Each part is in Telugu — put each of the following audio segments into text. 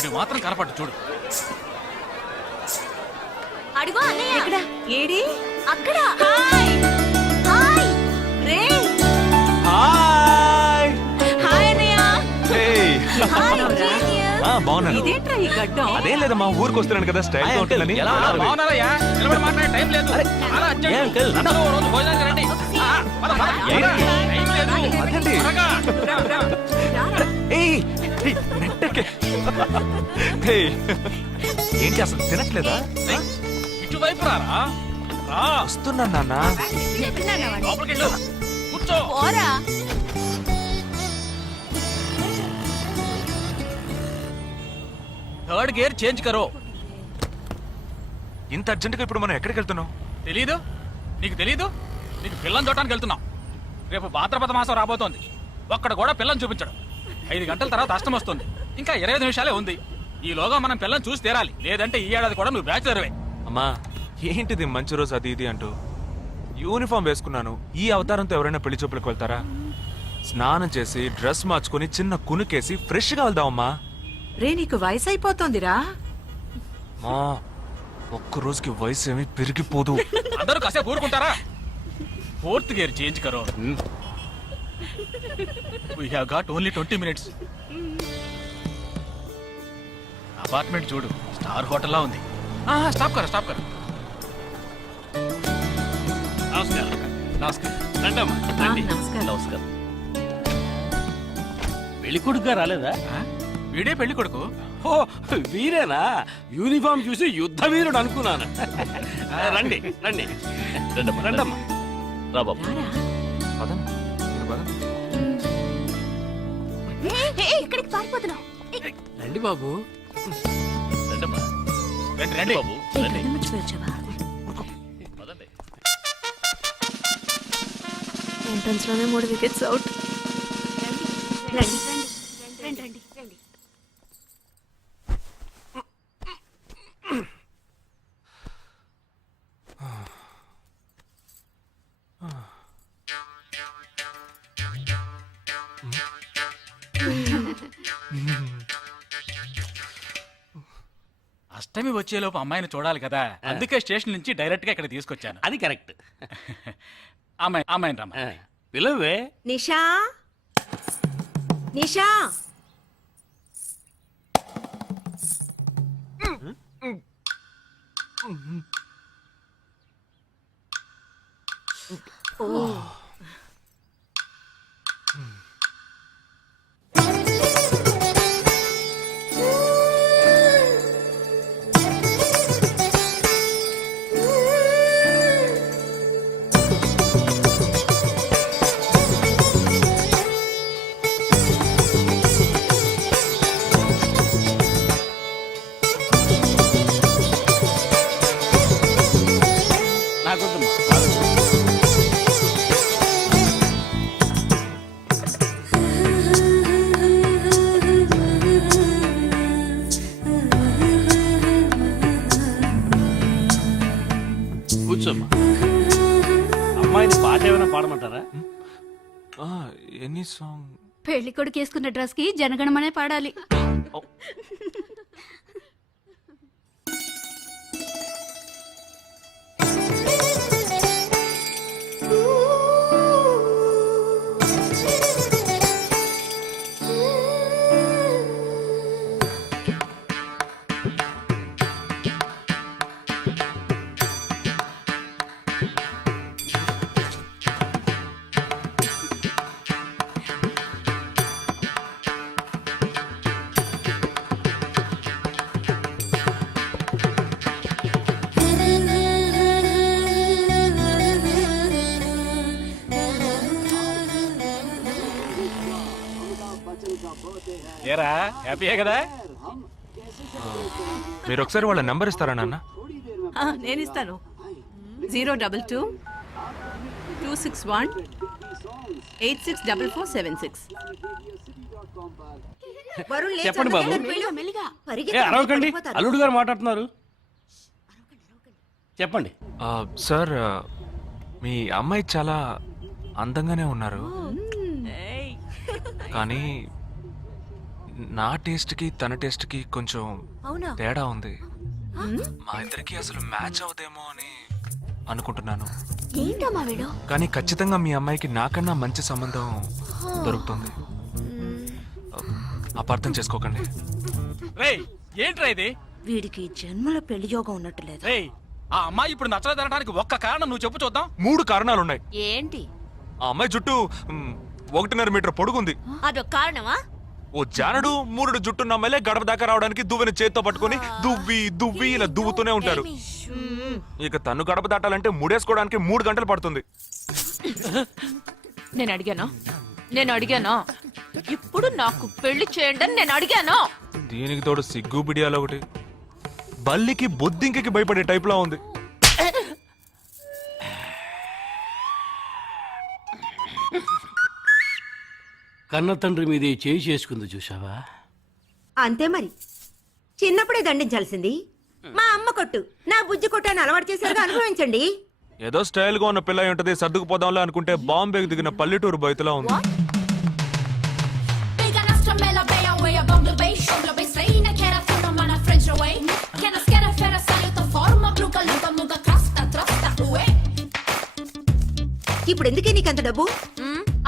వీడు మాత్రం కనపడ్డు చూడు. అడుగు అన్నయ్య. ఎక్కడ? ఏడి? అక్కడ. హాయ్ హాయ్ రే. హాయ్ హాయ్ అన్నయ్య. Hey hi genius. బాగున్నాను. ఇదేంట్రా ఈ గడ్డం? అదేం లేదమ్మా, ఊరికి వస్తున్నాను కదా, స్టైల్ గా ఉంటుందని. ఎలా ఉన్నారు? బాగున్నారయ్యా? నిలబడి మాట్లాడే టైం లేదు. చాలా అర్జెంట్. అందరూ ఓ రోజు భోజనానికి రండి. పద, పద. ఏంటి? టైం లేదు. అదండి. త్వరగా. ఏయ్, ఏయ్, నెట్టకే. ఏయ్, ఏంటి అసలు తినట్లేదా? ఏయ్, ఇటువైపు రారా. రా. వస్తున్నాను నాన్న. లోపలికి వెళ్ళు. కూర్చో. పోరా. థర్డ్ గేర్ చేంజ్ కరో. ఇంత అర్జెంటుగా ఇప్పుడు మనం ఎక్కడికి వెళ్తున్నాం? తెలీదు? నీకు తెలీదు? నీకు పిల్లని చూడటానికి వెళ్తున్నాం. రేపు భాద్రపద మాసం రాబోతోంది. ఒక్కడ కూడా పిల్లని చూపించడం. 5 గంటల తర్వాత అష్టం వస్తుంది. ఇంకా 25 నిమిషాలే ఉంది. ఈలోగా మనం పిల్లని చూసి తీరాలి. లేదంటే ఈ ఏడాది కూడా నువ్వు బ్యాచులర్వే. అమ్మా, ఏంటిది మంచి రోజు అది ఇది అంటూ యూనిఫామ్ వేసుకున్నాను. ఈ అవతారంతో ఎవరైనా పెళ్లి చూపులకు వెళ్తారా? స్నానం చేసి డ్రెస్ మార్చుకుని చిన్న కునుకేసి ఫ్రెష్ గా వెళ్దామమ్మా. రే, నీకు వయసు అయిపోతోందిరా. మా ఒక్క రోజుకి వయసు ఏమి పెరిగిపోదు. అందరూ కాసేపు ఊరుకుంటారా? ఫోర్త్ గేర్ చేంజ్ కరో. We have got only 20 minutes. Apartment చూడు, స్టార్ హోటల్ లా ఉంది. స్టాప్ కర, స్టాప్ కర. నమస్కారం. నమస్కారం. రండమ్మా, రండి. నమస్కారం. నమస్కారం. పెళ్లి కొడుకుగా రాలేదా? వీడే పెళ్లి కొడుకు. ఓ వీరేనా? యూనిఫామ్ చూసి యుద్ధ వీరుడు అనుకున్నాను. రండి రండి రండమ్మా. రా బాబు. పదం, మీరు పదం. ఇక్కడికి పారిపోతున్నావు. రండి బాబు. రండమ్మా. రండి రండి బాబు. రండి. ఎంట్రన్స్ లోనే 3 వికెట్స్ అవుట్. రండి రండి రండి రండి. అష్టమి వచ్చేలోపు అమ్మాయిని చూడాలి కదా, అందుకే స్టేషన్ నుంచి డైరెక్ట్ గా ఇక్కడ తీసుకొచ్చాను. అది కరెక్ట్. అమ్మాయిని రమ్మ. పిలవే. నిషా నిషా. నాకొద్దమ్మా. కూర్చోమ్మా. అమ్మాయిని పాట ఏమైనా పాడమంటారా? Any song? పెళ్లి కొడుకు వేసుకున్న డ్రెస్ కి జనగణమనే పాడాలి. ఏరా, హ్యాపీయే కదా? మీరు ఒకసారి వాళ్ళ నెంబర్ ఇస్తారా నాన్న? నేను ఇస్తాను. 022 261 864476. చెప్పండి బాబు. మెల్లిగా ఏ అరవకండి, అల్లుడు గారు మాట్లాడుతున్నారు. చెప్పండి. సార్, మీ అమ్మాయి చాలా అందంగానే ఉన్నారు, కానీ నా టేస్ట్ కి తన టేస్ట్ కి కొంచెం అవునా తేడా ఉంది. మా ఇద్దరికి అసలు మ్యాచ్ అవుదేమో అని అనుకుంటున్నాను. ఏంటమ్మా వీడు కానీ ఖచ్చితంగా మీ అమ్మాయికి నాకన్నా మంచి సంబంధం దొరుకుతుంది. అపార్థం చేసుకోకండి. రేయ్ ఏంట్రా ఇది? వీడికి జన్మలో పెళ్లి యోగం ఉన్నట్టు లేదు. రేయ్ ఆ అమ్మాయి ఇప్పుడు నచ్చలేదనడానికి ఒక్క కారణం నువ్వు చెప్పు చూద్దాం. 3 కారణాలున్నాయి. ఏంటి? ఆ అమ్మాయి జుట్టు 1.5 మీటర్ పొడుగుంది. అదొక కారణమా? ఓ జానడు 3 జుట్టున్న అమ్మాయిలే గడప దాకా రావడానికి దువ్వెని చేత్తో పట్టుకొని దువ్వి ఇలా దువ్వుతూనే ఉంటారు. ఇక తను గడప దాటాలంటే ముడేసుకోవడానికి 3 గంటలు పడుతుంది. నేను అడిగానా? ఇప్పుడు నాకు పెళ్లి చేయండి అని నేను అడిగాను. దీనికి తోడు సిగ్గు బిడియాలు ఒకటి. బల్లికి బొద్దింకి భయపడే టైప్ లా ఉంది. కన్న తండ్రి మీదే చేయి చేసుకుంది చూసావా? అంతే మరి, చిన్నప్పుడే దండించాల్సింది. మా అమ్మ కొట్టు, నా బుజ్జి కొట్టు అని అలవాటు చేశారుగా, అనుభవించండి. ఏదో స్టైల్ గా ఉన్న పిల్ల ఉంటది, సర్దుకుపోదాంలో అనుకుంటే బాంబేకి దిగిన పల్లెటూరు బయటలా ఉంది. ఇప్పుడు ఎందుకే నీకంత డబ్బు?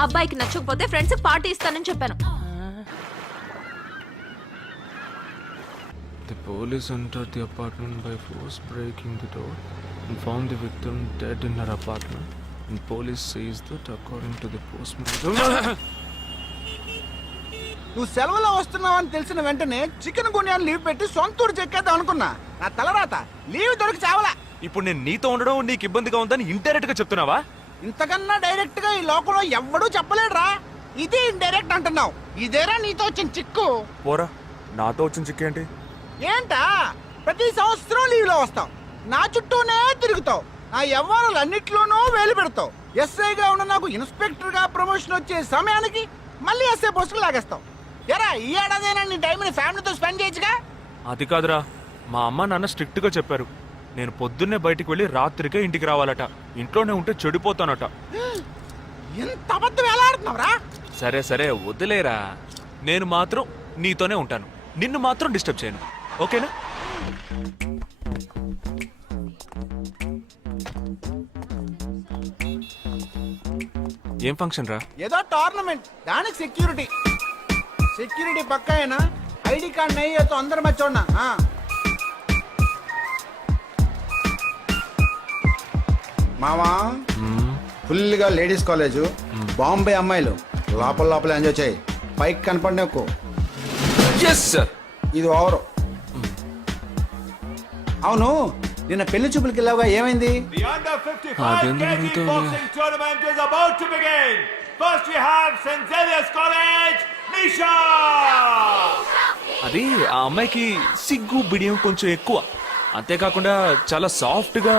అబ్బాయికి నచ్చకపోతే ఫ్రెండ్స్ పార్టీ ఇస్తానని చెప్పాను. The police entered the apartment by force, breaking the door and found the victim dead in her apartment. And police says that according to the postmortem. నువ్వు సెలవులో వస్తున్నావని తెలిసిన వెంటనే చికెన్ గున్యాన్ని లీవ్ పెట్టి సొంతూరు చెక్కేద్దాం అనుకున్నా. నా తలరాత లీవ్ దొరికి చావలా. ఇప్పుడు నేను నీతో ఉండడం నీకు ఇబ్బందిగా ఉందని ఇండైరెక్ట్ గా చెప్తున్నావా? ఇంతకన్నా డైరెక్ట్ గా ఈ లోకంలో ఎవ్వడూ చెప్పలేడురా. ఇది ఇండైరెక్ట్ అంటున్నావు. ఇదేరా నీతో వచ్చిన చిక్కు. పోరా, నాతో వచ్చిన చిక్కేంటి? ఏంటా ప్రతి సంవత్సరం లీవ్ లో వస్తావు, నా చుట్టూనే తిరుగుతావు, నా వ్యవహారాలన్నిట్లోనూ వేలు పెడతావు. ఎస్ఐగా ఉన్న నాకు ఇన్స్పెక్టర్ గా ప్రమోషన్ వచ్చే సమయానికి మళ్ళీ ఎస్ఐ పోస్టుకు లాగేస్తావు. ఎరా ఈ ఏడాదైనా నీ టైంని ఫ్యామిలీతో స్పెండ్ చేయొచ్చుగా. అది కాదురా, మా అమ్మ నాన్న స్ట్రిక్ట్ గా చెప్పారు. నేను పొద్దున్నే బయటికి వెళ్ళి రాత్రికే ఇంటికి రావాలట. ఇంట్లోనే ఉంటే చెడిపోతానట. ఎంత అబద్ధం ఎలా ఆడుతున్నావురా? సరే సరే వదిలేరా, నేను మాత్రం నీతోనే ఉంటాను, నిన్ను మాత్రం డిస్టర్బ్ చేయను, ఓకేనా? ఏం ఫంక్షన్ రా? ఏదో టోర్నమెంట్, దానికి సెక్యూరిటీ పక్కా అయినా ఐడి కార్డ్ నయ్యి తో అందరు మచ్చోడ్నా. మావా ఫుల్ గా లేడీస్ కాలేజ్, బాంబే అమ్మాయిలు లోపల ఎంజాయ్ చేయి. పైకి కనపడినకు ఇది ఓవరు. అవును, నిన్న పెళ్లి చూపులకి వెళ్ళావుగా, ఏమైంది? అది ఆ అమ్మాయికి సిగ్గు బిడియం కొంచెం ఎక్కువ. అంతేకాకుండా చాలా సాఫ్ట్ గా.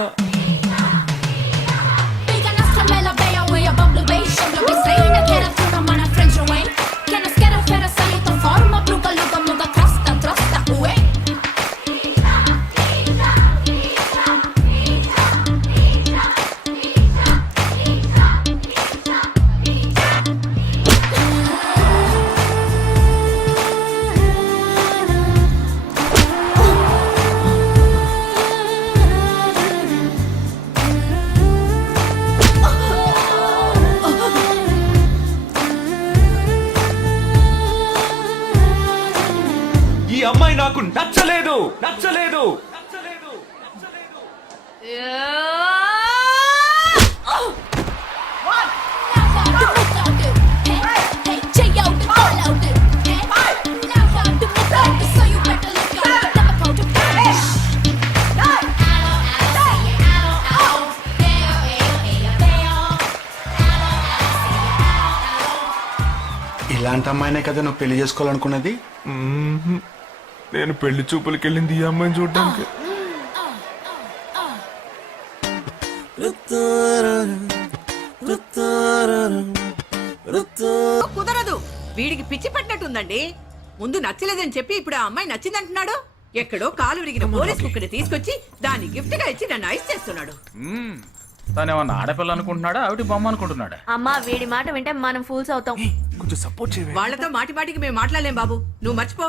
ఈ అమ్మాయి నాకు నచ్చలేదు. ఇలాంటి అమ్మాయినే కదా నువ్వు పెళ్లి చేసుకోవాలనుకున్నది? నేను పెళ్లి చూపులకి వెళ్ళింది ఈ అమ్మాయిని చూడడానికి. కుదరదు, వీడికి పిచ్చి పట్టినట్టుందండి. ముందు నచ్చలేదని చెప్పి ఇప్పుడు ఆ అమ్మాయి నచ్చిందంటున్నాడు. ఎక్కడో కాలు విరిగిన పోలీస్ కుక్కని తీసుకొచ్చి దాన్ని గిఫ్ట్ గా ఇచ్చి నన్ను ఐస్ చేస్తున్నాడు. తనేమన్నా ఆడపిల్ల అనుకుంటున్నాడా ఆవిడ బొమ్మ అనుకుంటున్నాడా? అమ్మా వీడి మాట వింటే మనం ఫూల్స్ అవుతాం. కొంచెం సపోర్ట్ చేయవే. వాళ్ళతో మాటి మాటికి మేము మాట్లాడలేం బాబు, నువ్వు మర్చిపో.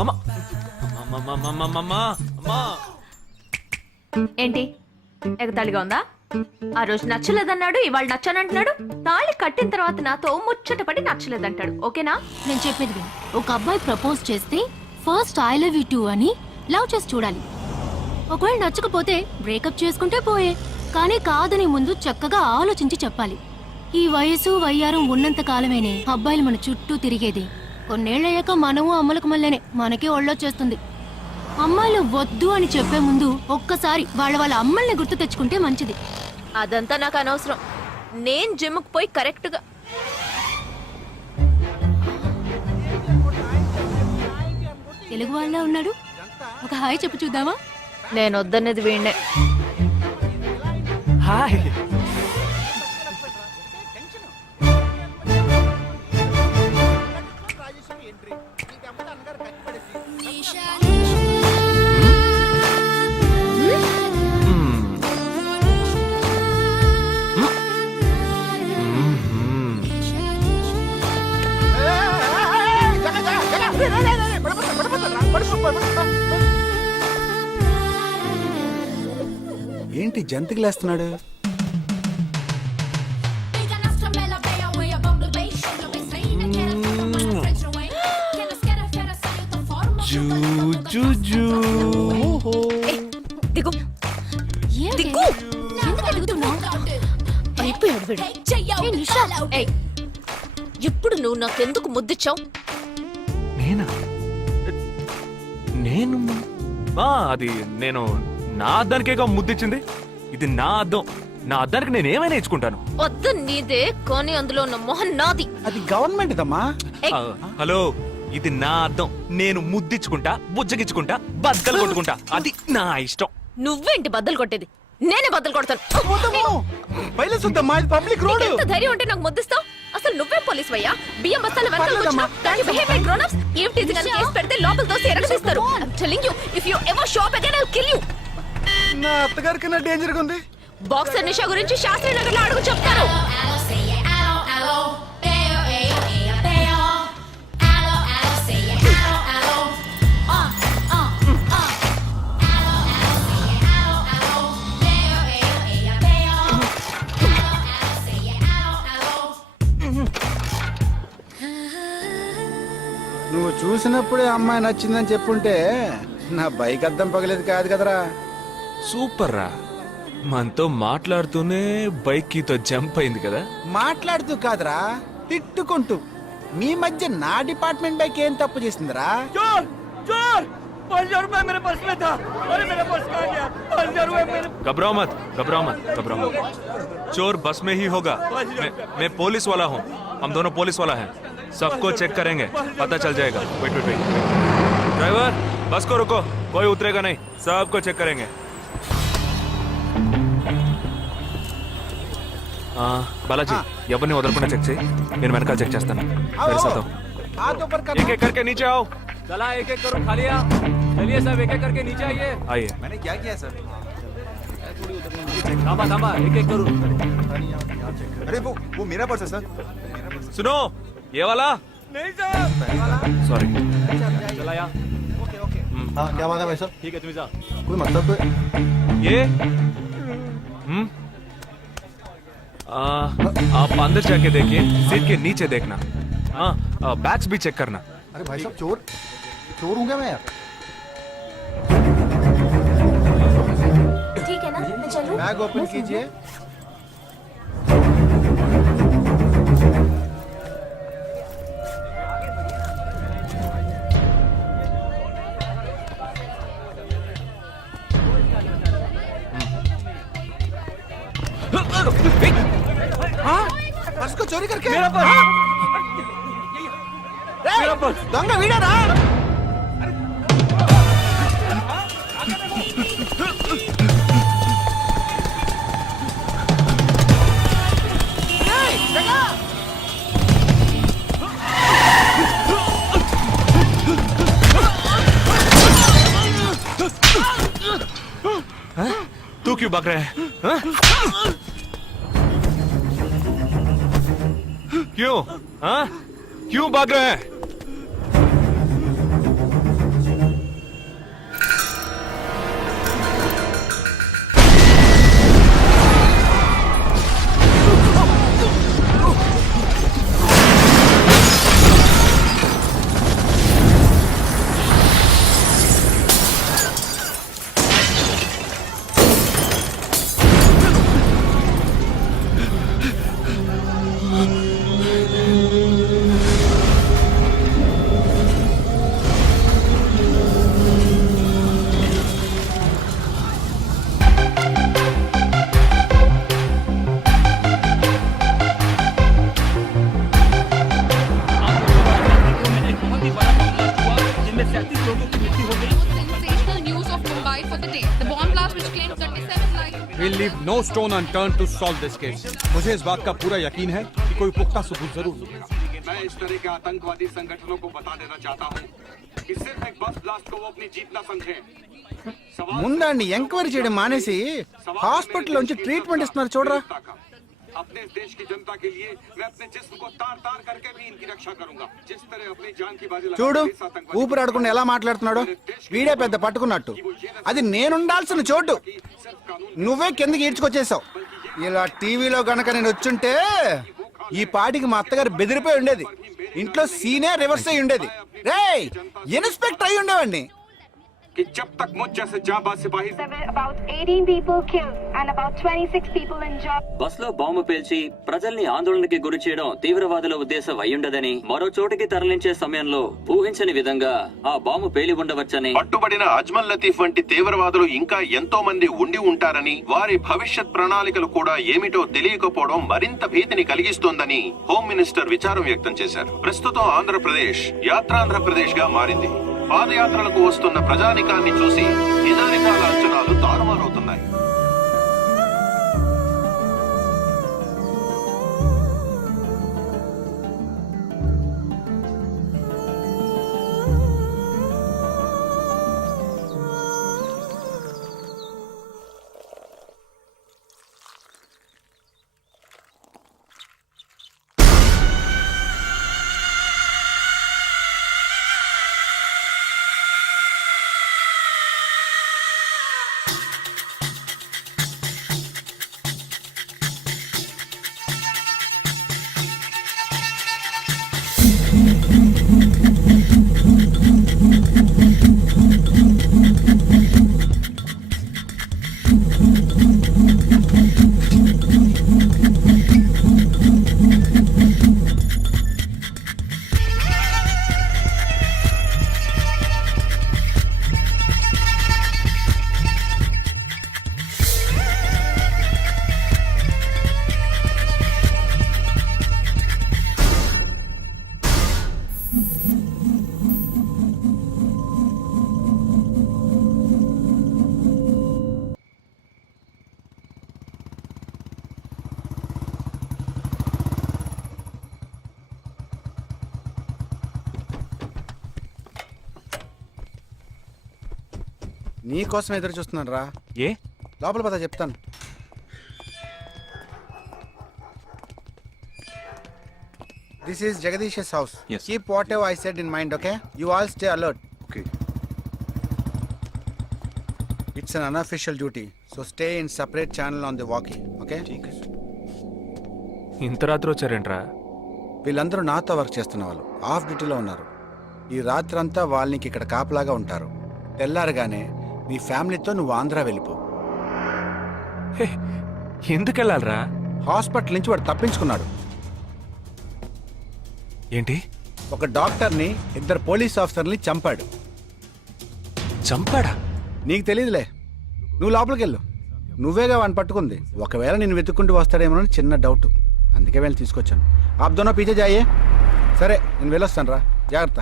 అమ్మా అమ్మా అమ్మా అమ్మా అమ్మా. ఏంటి ఎగతాళిగా ఉందా? ఆ రోజు నచ్చలేదన్నాడు, ఇవాళ నచ్చానంటున్నాడు. తాళి కట్టిన తర్వాత నాతో ముచ్చట పడి నచ్చలేదంటాడు. ఓకేనా? నేను చెప్పేది విను. ఒక అబ్బాయి ప్రపోజ్ చేస్తే first I love you two అని లవ్ చేసి చూడాలి. ఒకవేళ నచ్చకపోతే బ్రేకప్ చేసుకుంటే పోయే, కానీ కాదని ముందు చక్కగా ఆలోచించి చెప్పాలి. ఈ వయసు వయ్యారం ఉన్నంత కాలమేనే అబ్బాయిలు మన చుట్టూ తిరిగేది. కొన్నేళ్లయ్యాక మనము అమ్మలకు మళ్ళీనే మనకే ఒళ్ళొచ్చేస్తుంది. అమ్మాయిలు వద్దు అని చెప్పే ముందు ఒక్కసారి వాళ్ళ అమ్మల్ని గుర్తు తెచ్చుకుంటే మంచిది. అదంతా నాకు అనవసరం. నేను జిమ్కి పోయి కరెక్ట్ గా తెలుగు వాళ్ళ ఉన్నాడు, ఒక హాయ్ చెప్పు చూద్దామా? నేను వద్దనేది వీణ్ణే. హాయ్. ఏంటి జంతికి లేస్తున్నాడు? జూ జూ జూ. దిగు దిగు. ఎందుకు ఎదుగుతున్నావు? అయిపోయాడు వీడు. ఏయ్, ఇప్పుడు నువ్వు నాకెందుకు ముద్దిచ్చావు? నేనా? నేను అది నేను నా అద్దానికేగా ముద్దిచ్చింది. ఇది నా అద్దం. నా అద్దానికి నేను ఏమైనా ఇచ్చుకుంటాను. వద్దు నీదే, కానీ అందులో ఉన్న మొహన్ నాది. అది గవర్నమెంట్ దమ్మా. ఏయ్, హలో, ఇది నా అద్దం. నేను ముద్దిచ్చుకుంటా, బుజ్జగిచ్చుకుంటా, బద్దలు కొట్టుకుంటా. అది నా ఇష్టం. నువ్వేంటి బద్దలు కొట్టేది? నేనే బద్దలు కొడతాను. Public road. ఎంత ధైర్యం ఉంటే నాకు ముద్దిస్తావు? అసలు నువ్వేం పోలీస్ వయ్యా? బియ్యం బస్తాల వెనకాల పర్లేదమ్మా. కూర్చున్నావు. Can you behave like grown-ups? ఏం టీజీ గాని కేసు పెడితే లోపల తోసి ఎరగదీస్తారు. I'm telling you, if you ever show up again, I'll kill you. నా అత్తగారి కన్నా డేంజర్ గా ఉంది. బాక్సర్ నిషా గురించి శాస్త్రి నగర్ లో అడుగు చెప్తారు. నువ్వు చూసినప్పుడే అమ్మాయి నచ్చిందని చెప్పుంటే నా బైక్ అద్దం పగలేదు కాదు కదరా. సూపర్ రా. మనతో మాట్లాడుతూనే బైక్ కీతో జంప్ అయింది కదా. మాట్లాడుతూ కాదురా, తిట్టుకుంటూ. మీ మధ్య నా డిపార్ట్మెంట్ బైక్ ఏం తప్పు చేసిందిరా? घबराओ मत, घबराओ मत, घबराओ मत. चोर बस में ही होगा. मैं पुलिस वाला हूँ. हम दोनों पुलिस वाला हैं. सबको चेक करेंगे, पता चल जाएगा. Wait wait wait. ड्राइवर, बस को रुको. कोई उतरेगा नहीं. सबको चेक करेंगे. बालाजी, ఎవరిని వదలకుండా చెక్ చేయి. నేను వెనకాల చెక్ చేస్తాను. సరిసతో हाथ ऊपर कर. एक एक करके नीचे आओ. चला एक एक करो, खाली चलिए सब एक एक करके नीचे आइए. आइए. मैंने क्या किया सर? थांबा थांबा, एक एक करो. अरे वो मेरा पर्स है सर. सुनो, ये वाला नहीं सर. सॉरी. चला यहाँ. हाँ क्या बात है भाई साहब? ठीक है तुम्हें जा. कोई मतलब तो ये आप अंदर जाके देखिए. सीट के नीचे देखना. हाँ, बैग्स भी चेक करना. अरे भाई साहब चोर चोर हूँ क्या मैं यार? ठीक है ना, मैं चलूं? बैग ओपन कीजिए. हाँ? पर्स को चोरी करके मेरा पर्स. मेरा पर्स. दंगा वीडा ना. तू क्यों भाग रहा है? हाँ? क्यों? हाँ? क्यों भाग रहे हैं? Sensational news of Mumbai for the day. The bomb blast which claimed 37 lives. We'll leave no stone unturned to solve this case. मुझे इस बात का पूरा यकीन है कि कोई पुख्ता सबूत जरूर मिलेगा। मैं इस तरह के आतंकवादी संगठनों को बता देना चाहता हूँ कि सिर्फ एक बस ब्लास्ट को वो अपनी जीत न समझें। ముందండి ఎంక్వైరీ చేయడం మానేసి హాస్పిటల్ నుంచి ట్రీట్మెంట్ ఇస్తున్నారు చూడరా. अपने देश की जनता के लिए मैं अपने जिस्म को तार तार करके भी इनकी रक्षा करूंगा। जिस तरह अपनी जान की बाजी చూడు ఊపిరాడకుండా ఎలా మాట్లాడుతున్నాడు. వీడే పెద్ద పట్టుకున్నట్టు. అది నేనుండాల్సిన చోటు నువ్వే కిందకి ఈడ్చుకొచ్చేసావు. ఇలా టీవీలో గనక నేను వచ్చుంటే ఈ పాటికి మా అత్తగారు బెదిరిపోయి ఉండేది. ఇంట్లో సీనే రివర్స్ అయి ఉండేది. రేయ్ ఇన్స్పెక్టర్ అయి ఉండేవాడిని. कि जब तक मुझ जैसे जाबाज सिपाही About 18 people killed and about 26 people injured. Bus లో బాంబు పేల్చి ప్రజల్ని ఆందోళనకి గురి చేయడం తీవ్రవాదుల ఉద్దేశం అయ్యుండదని, మరో చోటికి తరలించే సమయంలో ఊహించని విధంగా ఆ బాంబు పేలి ఉండవచ్చని, పట్టుబడిన అజ్మల్ లతీఫ్ వంటి తీవ్రవాదులు ఇంకా ఎంతో మంది ఉండి ఉంటారని, వారి భవిష్యత్ ప్రణాళికలు కూడా ఏమిటో తెలియకపోవడం మరింత భీతిని కలిగిస్తోందని హోమ్ మినిస్టర్ విచారం వ్యక్తం చేశారు. ప్రస్తుతం ఆంధ్రప్రదేశ్ యాత్రాంధ్రప్రదేశ్ గా మారింది. పాదయాత్రలకు వస్తున్న ప్రజానికాన్ని చూసి నిజానికాల అంచనాలు తారుమారవుతున్నాయి. నీ కోసం ఎదురు చూస్తున్నాను రా. ఏ లోపల పద చెప్తాను. This is Jagadish house. Keep what ever I said in mind. Okay, you all stay alert. Okay. It's an unofficial duty, so stay in separate channel on the walkie. Okay, ఇంత రాత్రి వచ్చారేంట్రా? వీళ్ళందరూ నాతో వర్క్ చేస్తున్న వాళ్ళు, ఆఫ్ డ్యూటీలో ఉన్నారు. ఈ రాత్రంతా వాళ్ళకి ఇక్కడ కాపలాగా ఉంటారు. తెల్లారగానే నీ ఫ్యామిలీతో నువ్వు ఆంధ్ర వెళ్ళిపో. ఎందుకు వెళ్ళాలరా? హాస్పిటల్ నుంచి వాడు తప్పించుకున్నాడు. ఏంటి? ఒక డాక్టర్ని, 2 పోలీస్ ఆఫీసర్ని చంపాడు. చంపాడా? నీకు తెలియదులే, నువ్వు లోపలికి వెళ్ళు. నువ్వేగా వాడిని పట్టుకుంది. ఒకవేళ నేను వెతుక్కుంటూ వస్తాడేమోనని చిన్న డౌట్, అందుకే వెళ్ళి తీసుకొచ్చాను. ఆప్ దోనో పీछे जाइए. సరే నేను వెళ్ళొస్తాను రా, జాగ్రత్త.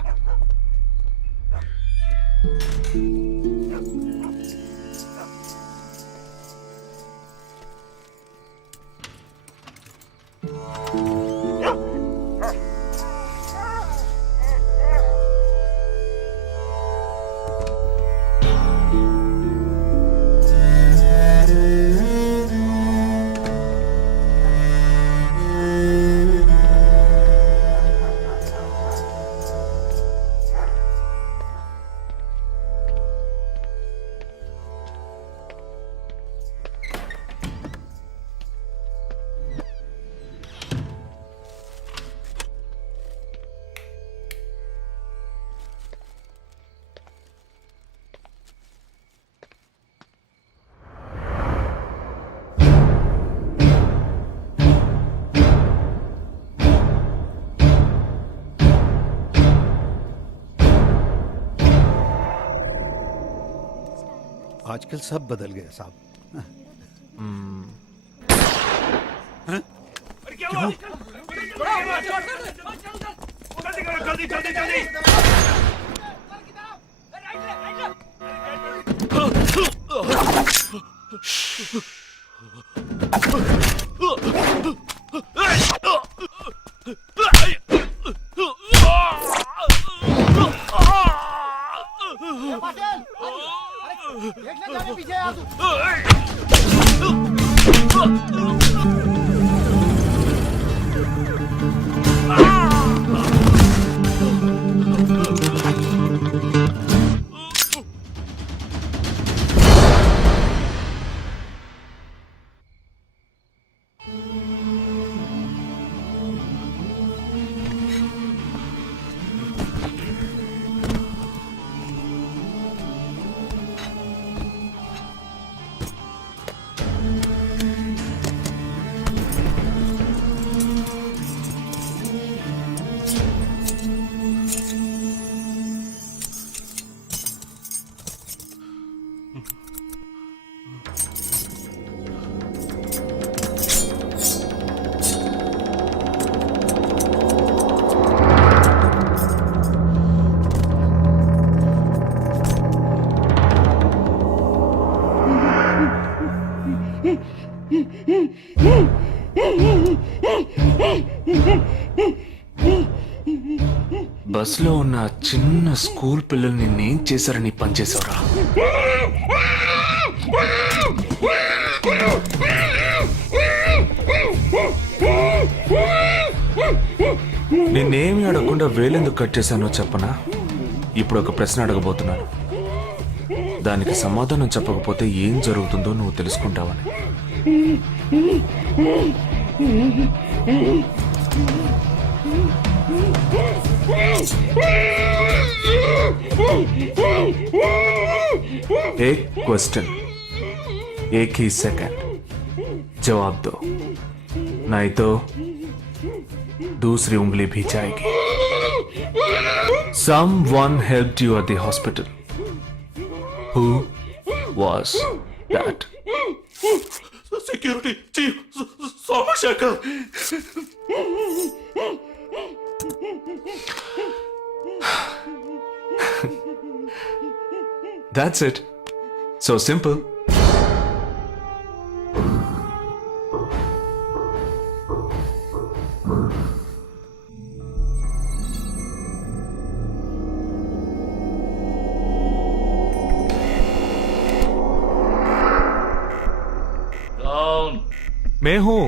आजकल सब बदल गया साहब। బస్లో ఉన్న చిన్న స్కూల్ పిల్లల్ని నేనేం చేశారని పనిచేసావురా? నేనేమి అడగకుండా వేలెందుకు కట్ చేశానో చెప్పనా? ఇప్పుడు ఒక ప్రశ్న అడగబోతున్నాను. దానికి సమాధానం చెప్పకపోతే ఏం జరుగుతుందో నువ్వు తెలుసుకుంటావని. एक क्वेश्चन, एक ही सेकंड, जवाब दो, नहीं तो दूसरी उंगली भी जाएगी. Someone helped you at the hospital. Who was that? Security chief Somashekar. That's it. So simple. कौन? मैं हूं.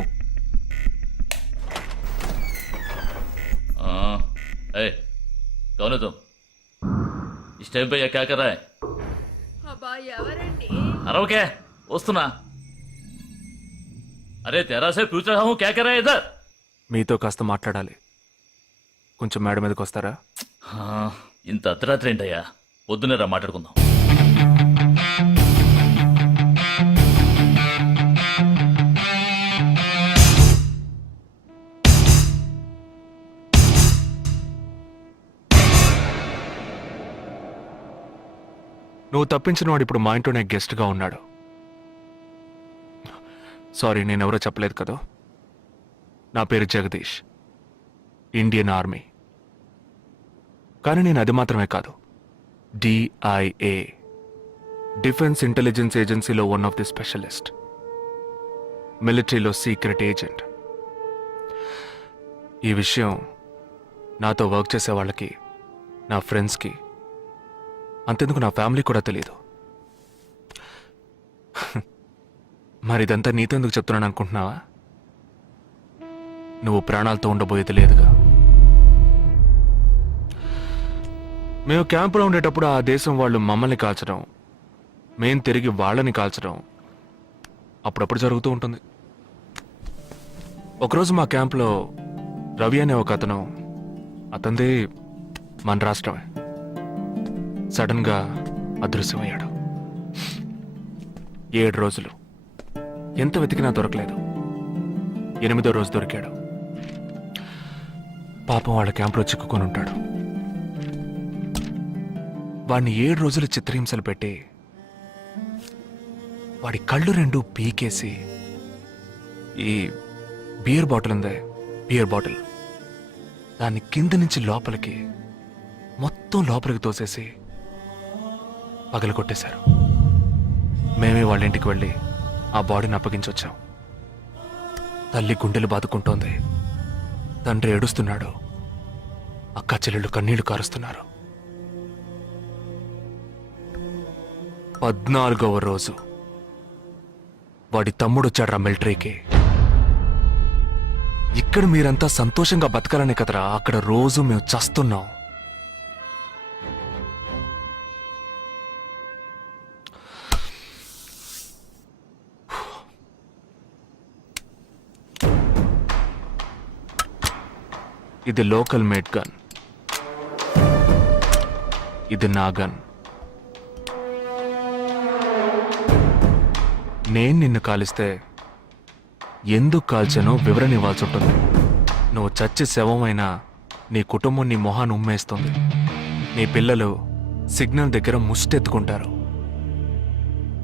कौन है तुम? इस टाइम पे ये क्या कर रहा है? अरे वस्तुना अरे तेरा से पूछ रहा हूँ क्या कर रहा है इधर? మీతో కాస్త మాట్లాడాలి. కొంచెం మేడ మీదకి వస్తారా? ఇంత అర్ధరాత్రి ఏంటయ్యా? పొద్దున్నే రా మాట్లాడుకుందాం. నువ్వు తప్పించిన వాడు ఇప్పుడు మా ఇంట్లోనే గెస్ట్గా ఉన్నాడు. సారీ, నేనెవరో చెప్పలేదు కదా. నా పేరు జగదీష్, ఇండియన్ ఆర్మీ. కానీ నేను అది మాత్రమే కాదు, DIA, డిఫెన్స్ ఇంటెలిజెన్స్ ఏజెన్సీలో వన్ ఆఫ్ ది స్పెషలిస్ట్, మిలిటరీలో సీక్రెట్ ఏజెంట్. ఈ విషయం నాతో వర్క్ చేసే వాళ్ళకి, నా ఫ్రెండ్స్కి, అంతెందుకు నా ఫ్యామిలీ కూడా తెలియదు. మరి ఇదంతా నీతో ఎందుకు చెప్తున్నాను అనుకుంటున్నావా? నువ్వు ప్రాణాలతో ఉండబోయేది లేదుగా. మేము క్యాంపులో ఉండేటప్పుడు ఆ దేశం వాళ్ళు మమ్మల్ని కాల్చడం, మేం తిరిగి వాళ్ళని కాల్చడం అప్పుడప్పుడు జరుగుతూ ఉంటుంది. ఒకరోజు మా క్యాంప్లో రవి అనే ఒక అతను, అతనిది మన రాష్ట్రమే, సడన్గా అదృశ్యమయ్యాడు. 7 రోజులు ఎంత వెతికినా దొరకలేదు. 8వ రోజు దొరికాడు. పాపం వాళ్ళ క్యాంపులో చిక్కుకొని ఉంటాడు. వాడిని 7 రోజులు చిత్రహింసలు పెట్టి వాడి కళ్ళు రెండు పీకేసి ఈ బియర్ బాటిల్ ఉందే, బియర్ బాటిల్, దాన్ని కింద నుంచి లోపలికి మొత్తం లోపలికి తోసేసి పగల కొట్టేశారు. మేమే వాళ్ళ ఇంటికి వెళ్ళి ఆ బాడీని అప్పగించొచ్చాం. తల్లి గుండెలు బాదుకుంటోంది, తండ్రి ఏడుస్తున్నాడు, అక్క చెల్లెళ్ళు కన్నీళ్లు కారుస్తున్నారు. 14వ రోజు వాడి తమ్ముడు వచ్చాడు రా మిలిటరీకి. ఇక్కడ మీరంతా సంతోషంగా బతకాలనే కదరా అక్కడ రోజు మేము చస్తున్నాం. ఇది లోకల్ మేడ్ గన్, ఇది నా గన్. నేను నిన్ను కాలిస్తే ఎందుకు కాల్చానో వివరణ ఇవ్వాల్సి ఉంటుంది. నువ్వు చచ్చి శవమైనా నీ కుటుంబం నీ మొహాన్ని ఉమ్మేస్తుంది. నీ పిల్లలు సిగ్నల్ దగ్గర ముష్టెత్తుకుంటారు.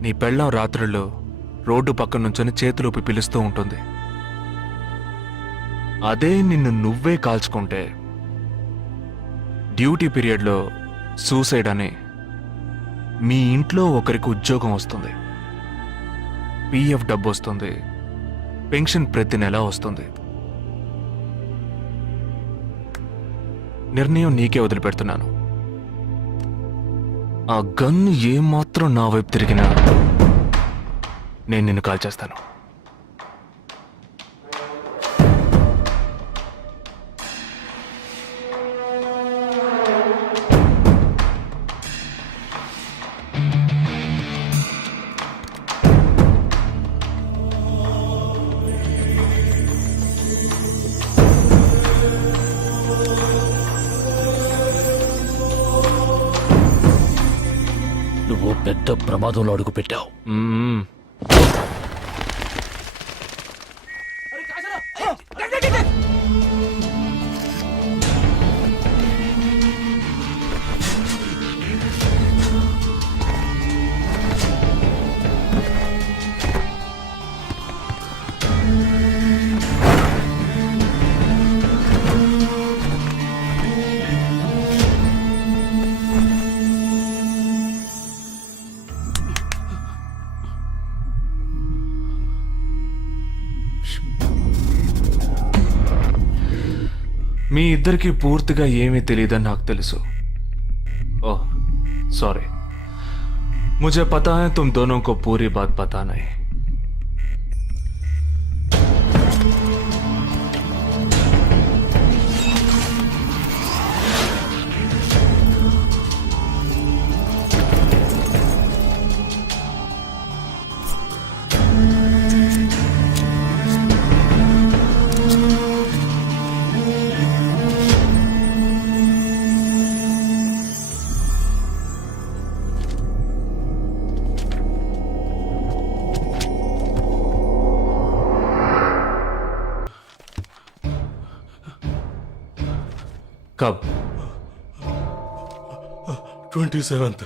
నీ పెళ్ళాం రాత్రుల్లో రోడ్డు పక్కన నుంచొని చేతులూపి పిలుస్తూ ఉంటుంది. అదే నిన్ను నువ్వే కాల్చుకుంటే డ్యూటీ పీరియడ్లో సూసైడ్ అని మీ ఇంట్లో ఒకరికి ఉద్యోగం వస్తుంది, పిఎఫ్ డబ్బు వస్తుంది, పెన్షన్ ప్రతి నెల వస్తుంది. నిర్ణయం నీకే వదిలిపెడుతున్నాను. ఆ గన్ను ఏమాత్రం నా వైపు తిరిగినా నేను నిన్ను కాల్చేస్తాను. నువ్వు పెద్ద ప్రమాదంలో అడుగు పెట్టావు. మీ ఇద్దరికి పూర్తిగా ఏమీ తెలియదని నాకు తెలుసు. ఓహ్ सॉरी, मुझे पता है तुम दोनों को पूरी बात पता नहीं. कब? 27th.